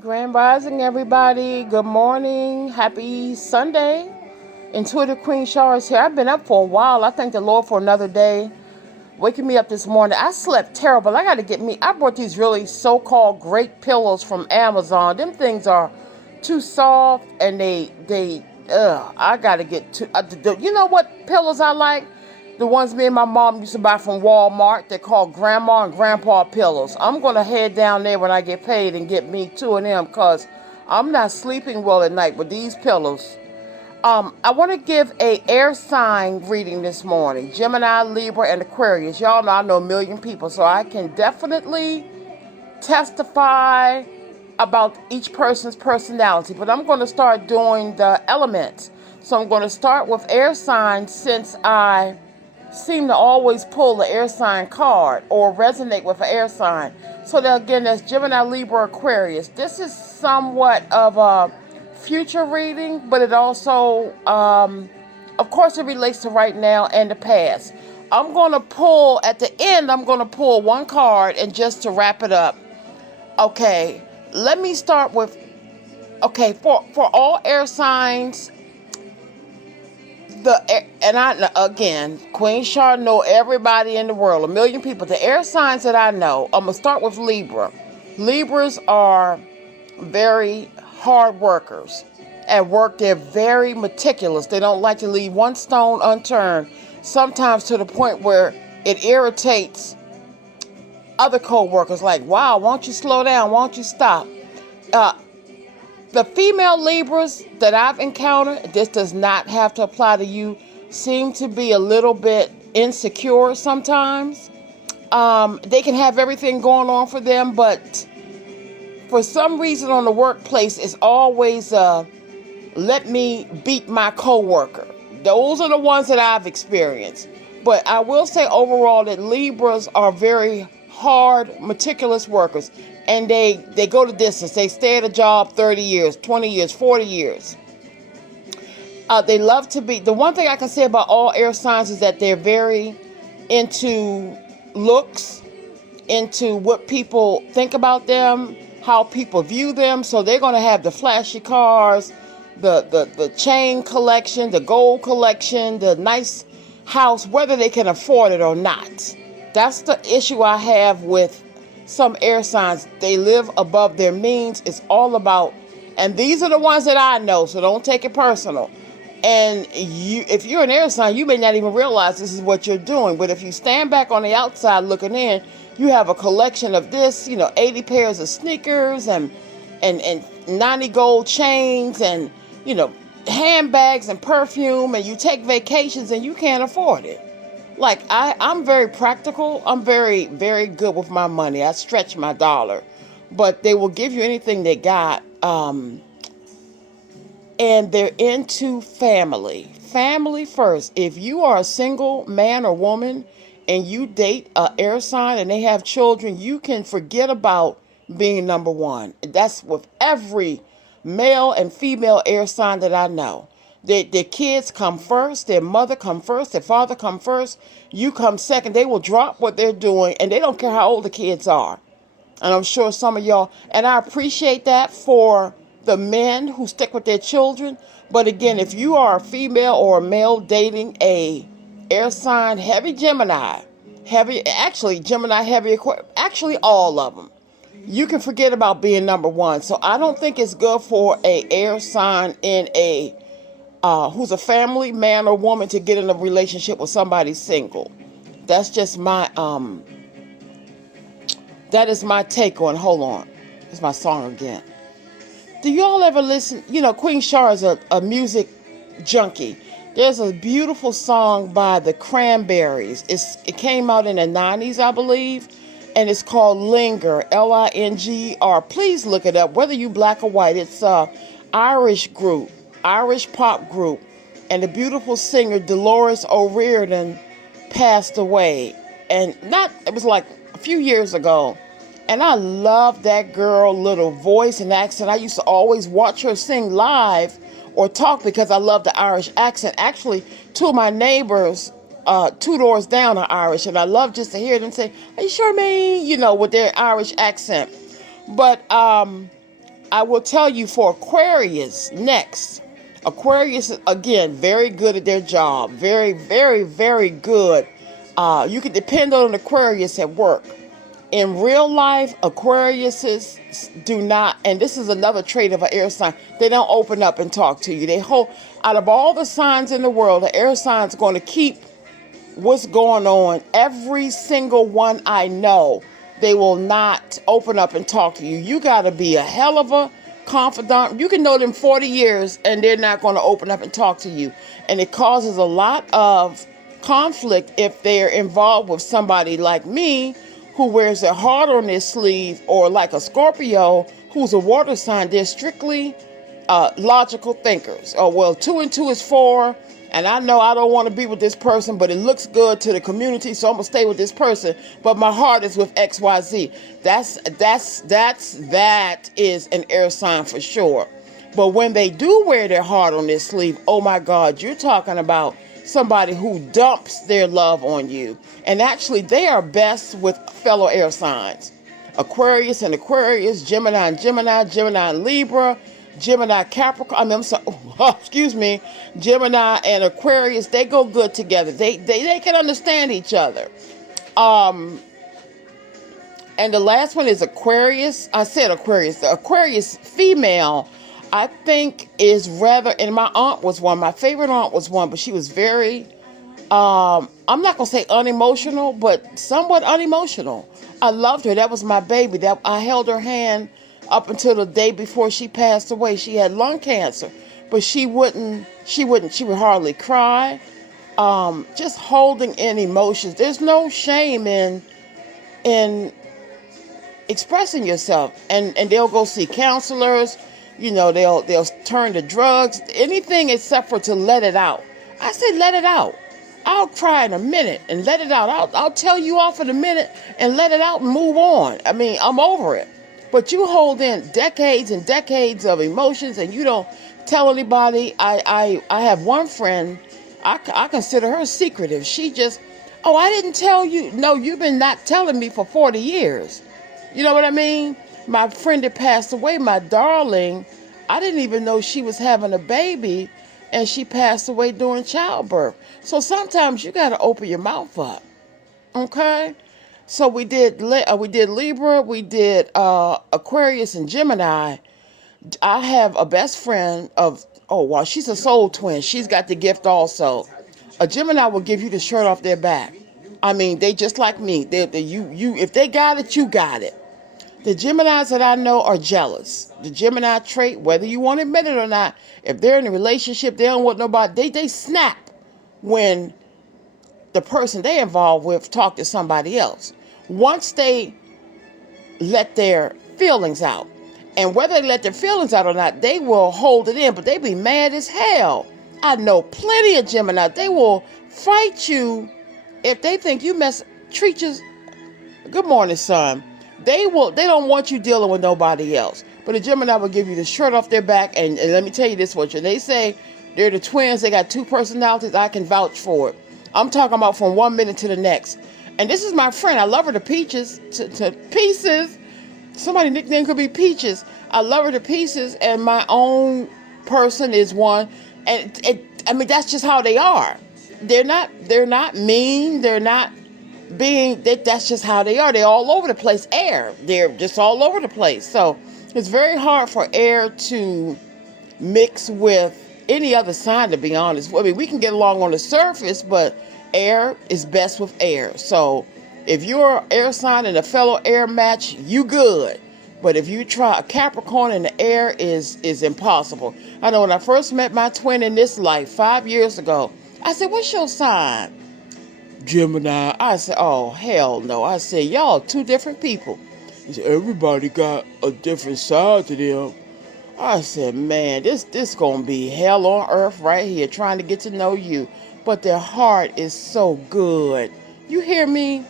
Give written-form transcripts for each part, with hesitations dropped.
Grand Rising, everybody. Good morning. Happy Sunday. Intuitive Queen Shar is here. I've been up for a while. I thank the Lord for another day. Waking me up this morning. I slept terrible. I got to get me. I bought these really so-called great pillows from Amazon. Them things are too soft and I got to get to. You know what pillows I like? The ones me and my mom used to buy from Walmart. They're called Grandma and Grandpa pillows. I'm going to head down there when I get paid and get me two of them because I'm not sleeping well at night with these pillows. I want to give a air sign reading this morning. Gemini, Libra, and Aquarius. Y'all know I know a million people, so I can definitely testify about each person's personality. But I'm going to start doing the elements. So I'm going to start with air signs since I seem to always pull the air sign card or resonate with an air sign. So that again, that's Gemini, Libra, Aquarius. This is somewhat of a future reading, but it also, of course, it relates to right now and the past. I'm going to pull, at the end, I'm going to pull one card and just to wrap it up. Okay, let me start with, okay, for all air signs, again, Queen Shar know everybody in the world, a million people. The air signs that I know, I'm going to start with Libra. Libras are very hard workers. At work, they're very meticulous. They don't like to leave one stone unturned, sometimes to the point where it irritates other co-workers. Like, wow, why don't you slow down? Why don't you stop? The female Libras that I've encountered, this does not have to apply to you, seem to be a little bit insecure sometimes. They can have everything going on for them, but for some reason on the workplace, it's always let me beat my coworker. Those are the ones that I've experienced. But I will say overall that Libras are very hard, meticulous workers. And they go the distance. They stay at a job 30 years, 20 years, 40 years. They love to be... The one thing I can say about all air signs is that they're very into looks, into what people think about them, how people view them. So they're going to have the flashy cars, the chain collection, the gold collection, the nice house, whether they can afford it or not. That's the issue I have with some air signs. They live above their means. It's all about, and these are the ones that I know, so don't take it personal. And if you're an air sign, you may not even realize this is what you're doing. But if you stand back on the outside looking in, you have a collection of this, 80 pairs of sneakers and 90 gold chains and, handbags and perfume, and you take vacations and you can't afford it. Like, I'm very practical. I'm very, very good with my money. I stretch my dollar. But they will give you anything they got. And they're into family. Family first. If you are a single man or woman and you date an air sign and they have children, you can forget about being number one. That's with every male and female air sign that I know. Their kids come first, their mother come first, their father come first, you come second. They will drop what they're doing, and they don't care how old the kids are. And I'm sure some of y'all, and I appreciate that for the men who stick with their children. But again, if you are a female or a male dating a air sign, heavy Gemini, Gemini, heavy Aquarius, actually all of them, you can forget about being number one. So I don't think it's good for a air sign in a who's a family man or woman to get in a relationship with somebody single. That's just my that is my take on. Hold on, it's my song again. Do y'all ever listen? Queen Shar is a music junkie. There's a beautiful song by the Cranberries. It came out in the 90s, I believe, and it's called Linger, Linger. Please look it up, whether you black or white. It's a Irish group, Irish pop group, and the beautiful singer Dolores O'Riordan passed away. And it was like a few years ago. And I love that girl, little voice and accent. I used to always watch her sing live or talk because I love the Irish accent. Actually, two of my neighbors, 2 doors down, are Irish, and I love just to hear them say, "Are you sure, me?" With their Irish accent. But I will tell you for Aquarius next. Aquarius is, again, very good at their job. Very, very, very good. You can depend on an Aquarius at work. In real life, Aquariuses do not, and this is another trait of an air sign, they don't open up and talk to you. They hold, out of all the signs in the world, the air sign's going to keep what's going on. Every single one I know, they will not open up and talk to you. You got to be a hell of a confidant. You can know them 40 years and they're not going to open up and talk to you. And it causes a lot of conflict if they're involved with somebody like me, who wears their heart on their sleeve, or like a Scorpio who's a water sign. They're strictly logical thinkers. Oh, well, 2 and 2 is 4, and I know I don't want to be with this person, but it looks good to the community, so I'm gonna stay with this person. But my heart is with XYZ. That is an air sign for sure. But when they do wear their heart on their sleeve, oh my God, you're talking about somebody who dumps their love on you. And actually, they are best with fellow air signs. Aquarius and Aquarius, Gemini and Gemini, Gemini and Libra, Gemini Capricorn, excuse me, Gemini and Aquarius, they go good together. They can understand each other. And the last one is Aquarius. I said Aquarius. The Aquarius female, I think, is rather, and my aunt was one, my favorite aunt was one, but she was very, I'm not going to say unemotional, but somewhat unemotional. I loved her. That was my baby. That I held her hand up until the day before she passed away. She had lung cancer, but she would hardly cry. Just holding in emotions. There's no shame in expressing yourself, and they'll go see counselors. They'll turn to drugs, anything except for to let it out. I say let it out. I'll cry in a minute and let it out. I'll tell you off in a minute and let it out and move on. I mean, I'm over it. But you hold in decades and decades of emotions and you don't tell anybody. I have one friend, I consider her secretive. She just, oh, I didn't tell you. No, you've been not telling me for 40 years. You know what I mean? My friend that passed away, my darling, I didn't even know she was having a baby, and she passed away during childbirth. So sometimes you got to open your mouth up, okay? So we did Libra, we did Aquarius and Gemini. I have a best friend she's a soul twin. She's got the gift also. A Gemini will give you the shirt off their back. I mean, they just like me. If they got it, you got it. The Geminis that I know are jealous. The Gemini trait, whether you want to admit it or not, if they're in a relationship, they don't want nobody, they snap when the person they involved with talk to somebody else. Once they let their feelings out, and whether they let their feelings out or not, they will hold it in, but they be mad as hell. I know plenty of Gemini. They will fight you if they think you treat you. Good morning, son. They don't want you dealing with nobody else. But a Gemini will give you the shirt off their back. And let me tell you this, when they say they're the twins, they got 2 personalities, I can vouch for it. I'm talking about from 1 minute to the next. And this is my friend. I love her to pieces, to pieces. Somebody's nickname could be Peaches. I love her to pieces. And my own person is one. And that's just how they are. They're not mean. They're not that's just how they are. They're all over the place. Air. They're just all over the place. So it's very hard for air to mix with any other sign, to be honest. I mean, we can get along on the surface, but air is best with air. So if you're an air sign and a fellow air match, you good. But if you try a Capricorn in the air, is impossible. I know when I first met my twin in this life 5 years ago, I said, what's your sign? Gemini. I said, oh, hell no. I said, y'all 2 different people. He said, everybody got a different side to them. I said, man, this gonna be hell on earth right here, trying to get to know you. But their heart is so good. You hear me?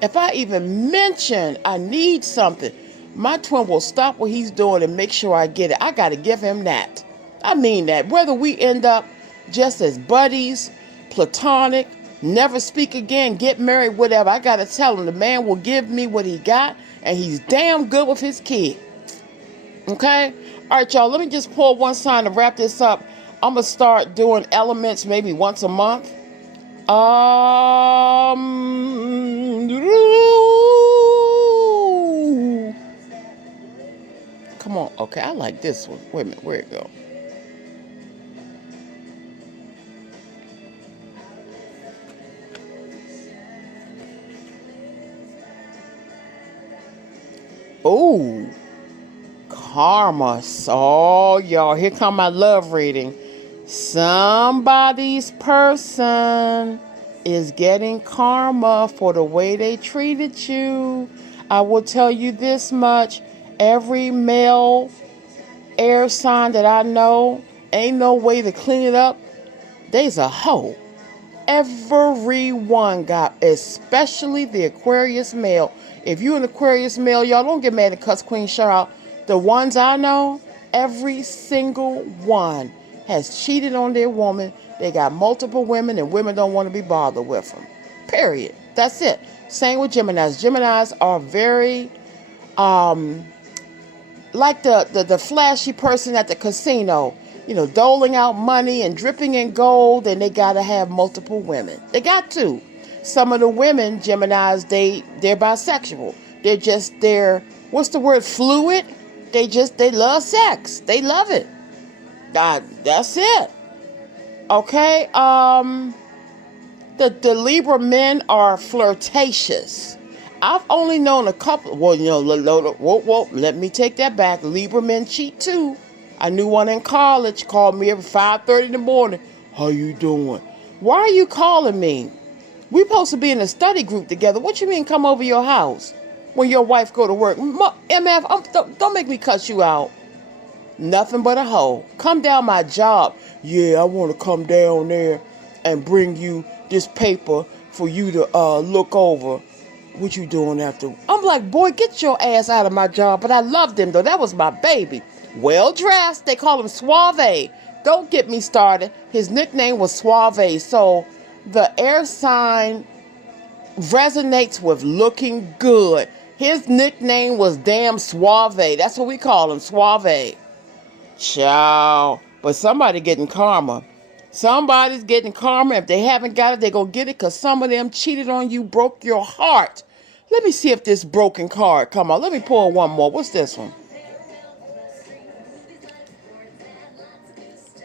If I even mention I need something, my twin will stop what he's doing and make sure I get it. I got to give him that. I mean that. Whether we end up just as buddies, platonic, never speak again, get married, whatever, I got to tell him the man will give me what he got, and he's damn good with his kid. Okay? All right, y'all, let me just pull one sign to wrap this up. I'm going to start doing elements maybe once a month. Come on. Okay, I like this one. Wait a minute, where'd it go? Oh, karma. So, y'all, here come my love reading. Somebody's person is getting karma for the way they treated you. I will tell you this much. Every male air sign that I know, ain't no way to clean it up. They's a hoe. Everyone got, especially the Aquarius male. If you an Aquarius male, y'all don't get mad and cuss Queen Shar out. The ones I know, every single one has cheated on their woman. They got multiple women, and women don't want to be bothered with them. Period. That's it. Same with Geminis. Geminis are very, like the flashy person at the casino, doling out money and dripping in gold, and they got to have multiple women. They got to. Some of the women, Geminis, they're bisexual. They're what's the word, fluid? They love sex. They love it. That's it. Okay? The Libra men are flirtatious. I've only known a couple. Well, whoa, let me take that back. Libra men cheat too. I knew one in college. Called me every 5:30 in the morning. How you doing? Why are you calling me? We supposed to be in a study group together. What you mean come over your house when your wife go to work? MF, don't make me cut you out. Nothing but a hoe. Come down my job. Yeah, I want to come down there and bring you this paper for you to look over. What you doing after? I'm like, boy, get your ass out of my job. But I loved him, though. That was my baby. Well dressed. They call him Suave. Don't get me started. His nickname was Suave. So the air sign resonates with looking good. His nickname was Damn Suave. That's what we call him, Suave. Ciao. But somebody getting karma. Somebody's getting karma. If they haven't got it, they're going to get it because some of them cheated on you, broke your heart. Let me see if this broken card come on. Let me pull one more. What's this one?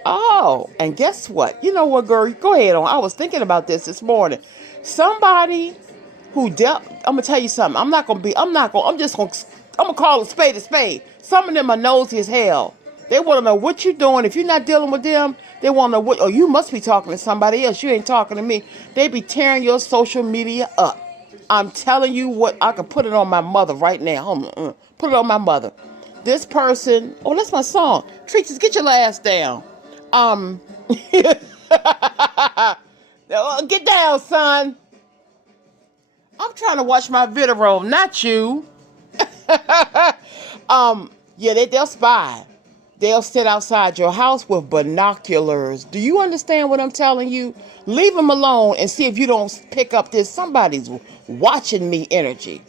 Oh, and guess what? You know what, girl? Go ahead on. I was thinking about this morning. Somebody who dealt, I'm going to tell you something. I'm just going to call a spade a spade. Some of them are nosy as hell. They want to know what you're doing. If you're not dealing with them, they want to know what, oh, you must be talking to somebody else. You ain't talking to me. They be tearing your social media up. I'm telling you what, I can put it on my mother right now. Put it on my mother. This person, oh, that's my song. Treaches, get your ass down. Get down, son. I'm trying to watch my video, not you. Yeah, they'll spy. They'll sit outside your house with binoculars. Do you understand what I'm telling you? Leave them alone and see if you don't pick up this somebody's watching me energy.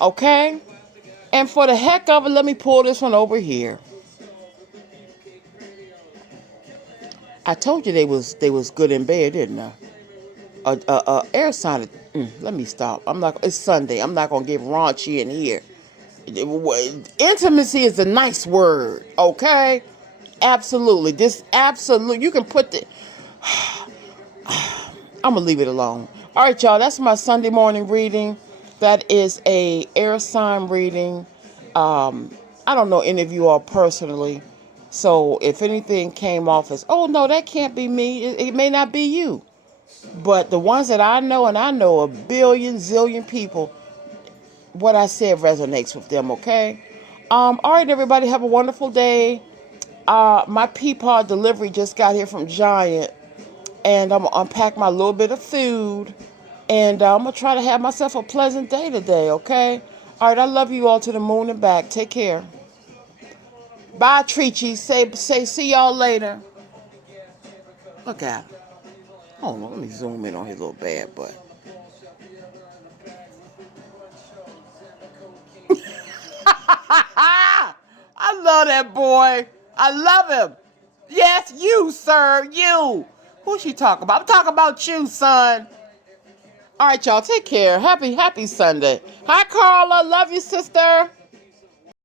Okay? And for the heck of it, let me pull this one over here. I told you they was good in bed, didn't I? Air sign. Let me stop. It's Sunday. I'm not gonna get raunchy in here. Intimacy is a nice word, okay? Absolutely. You can put the... I'm going to leave it alone. All right, y'all, that's my Sunday morning reading. That is a air sign reading. I don't know any of you all personally. So if anything came off as, oh, no, that can't be me, it may not be you. But the ones that I know, and I know a billion, zillion people, what I said resonates with them, okay? All right, everybody, have a wonderful day. My Peapod delivery just got here from Giant, and I'm going to unpack my little bit of food, and I'm going to try to have myself a pleasant day today, okay? All right, I love you all to the moon and back. Take care. Bye, Treachy. Say, see y'all later. Look at him. Hold on, let me zoom in on his little bad butt. I love love that boy. I love him. Yes, you, sir, you. Who's she talking about? I'm talking about you, son. All right, y'all, take care. Happy Sunday. Hi, Carla. Love you, sister.